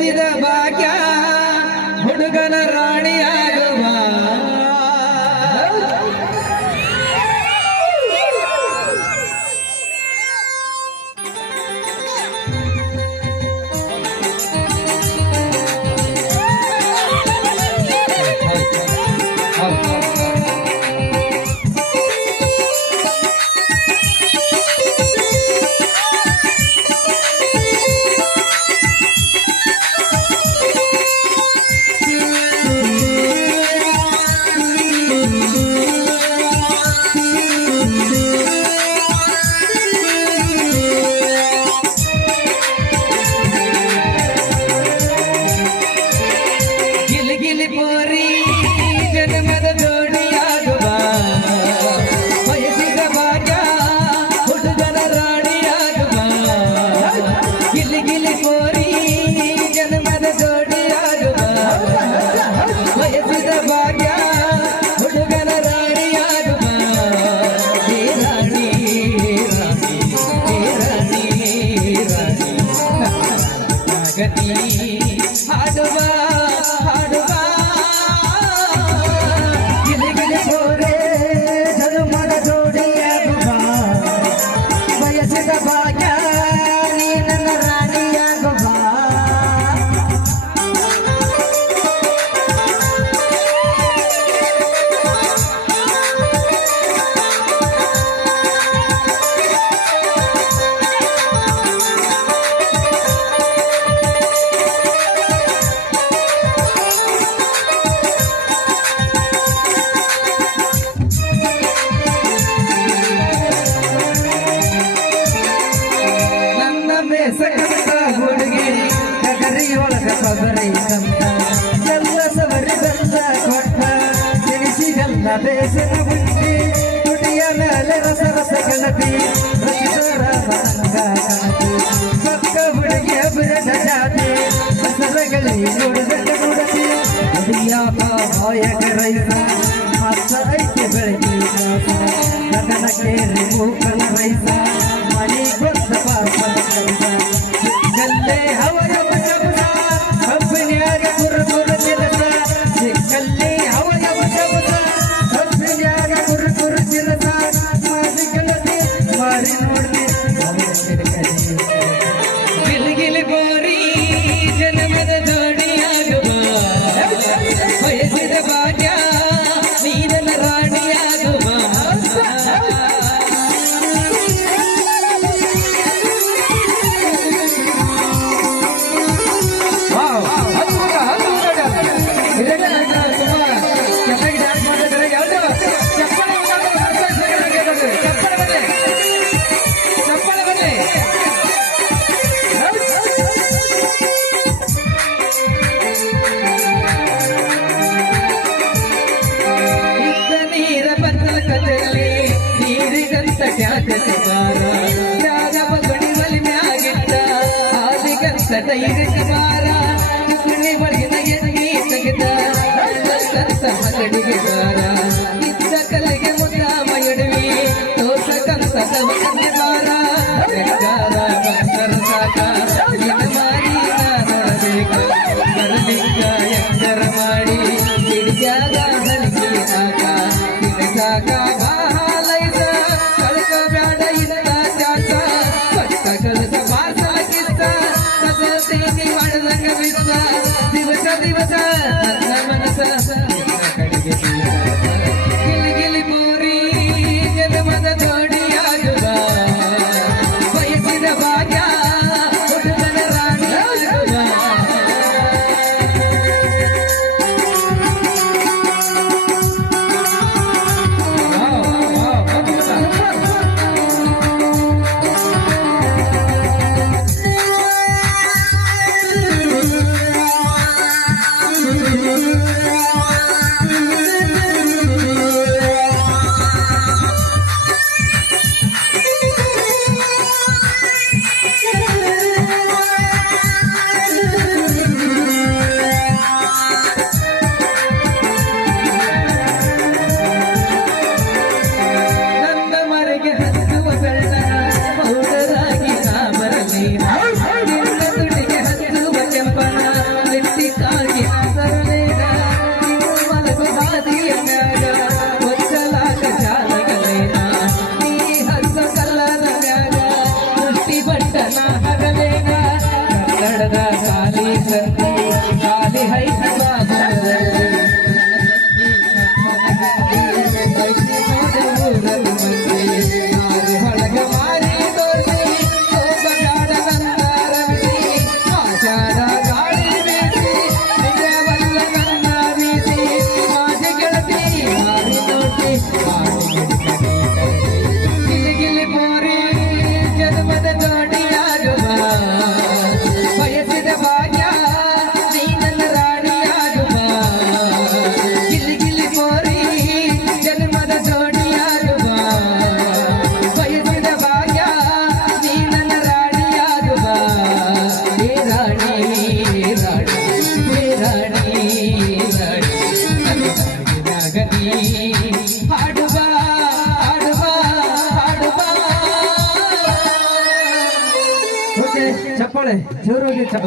ಬಯಸಿದ ಭಾಗ್ಯ ಹುಡುಗನ ರಾಣಿಯಾಗುವ ಬೇಸರ ಮುಂದೆ ತುಟಿಯ ಮೇಲೆ ರಸ ರಸ ಗಣತಿ ರಚಿತರ ಮನಂಗ ಕಣತಿ ಪಕ್ಕ ಹುಡುಗಿಯ ಬಿರದ ಜಾತಿ ಹೆಸರುಗಳೇ ನುಡಿದ ನುಡತಿ ಅದಿಯಾಪ ಮಾಯಕ ರೈಸ ಮತ್ತ ಐಕ್ಯ ಬೆಳಗ್ಗೆ ಗಗನಕ್ಕೆ ಮೂಕಲ ರೈಸ ಮನಿ ಗೊತ್ತ ಪಾಪದ ಕೆಲಸ ಸಿಕ್ಕಲ್ಲೇ ಹವಯ ಬಸ ಬಸ ಕಂಪನಿಯಾಗ ಗುರ ಗುರ ಕೆಲಸ ಸಿಕ್ಕಲ್ಲೇ ಹವಯ ಬಸ ಬಸ ಗಿಲಿ ಗೋರಿ ಜನ್ಮದ ಜೋಡಿಯಾಗುವ ಬಯಸಿದ ಭಾಗ್ಯ ನೀರನ ರಾಣಿಯಾಗುವ ತೈರಿಗಾರ ಚುಕ್ಕಣಿ ಬಳಿನ ಎಣ್ಣೆ ತೆಗೆದ ಮಗಡಿಗೆ ಬಾರ ಇದ್ದ ಕಲ್ಲಿಗೆ ಮುದ್ದ ಮಯಡುವಿ ತೋಟ ಕಂಸದ ಬಾರ ಬಂದರ ಸಾಕ ಮಾರಿ ಬರಲಿಂಗ ಎತ್ತರ ಮಾಡಿ ಹಿಡಿಯಾದ ಹಲಿಗೆ ಸಾಕ ಸಾಕ ಬಾಲೈಸ ಕಳಕ ಬ್ಯಾಡ ಇಲ್ಲ ಚಾಚ ಪಟ್ಟ ಕಲಸ ದಿವಸ ದಿವಸ ನನ್ನ ಮನಸ್ಸ ಕಡೆಗೆ ಗಿಲಿ ಗಿಲಿ ಬೋರಿ ಜನ್ಮದ ಜೋಡಿಯಾಗುವ ಬಯಸಿದ ಭಾಗ್ಯ ಹಾಡುವ ಹಾಡುವ ಹಾಡುವ. ಓಕೆ ಚಪ್ಪಾಳೆ ಜೋರಾಗಿ ಚಪ್ಪಾಳೆ.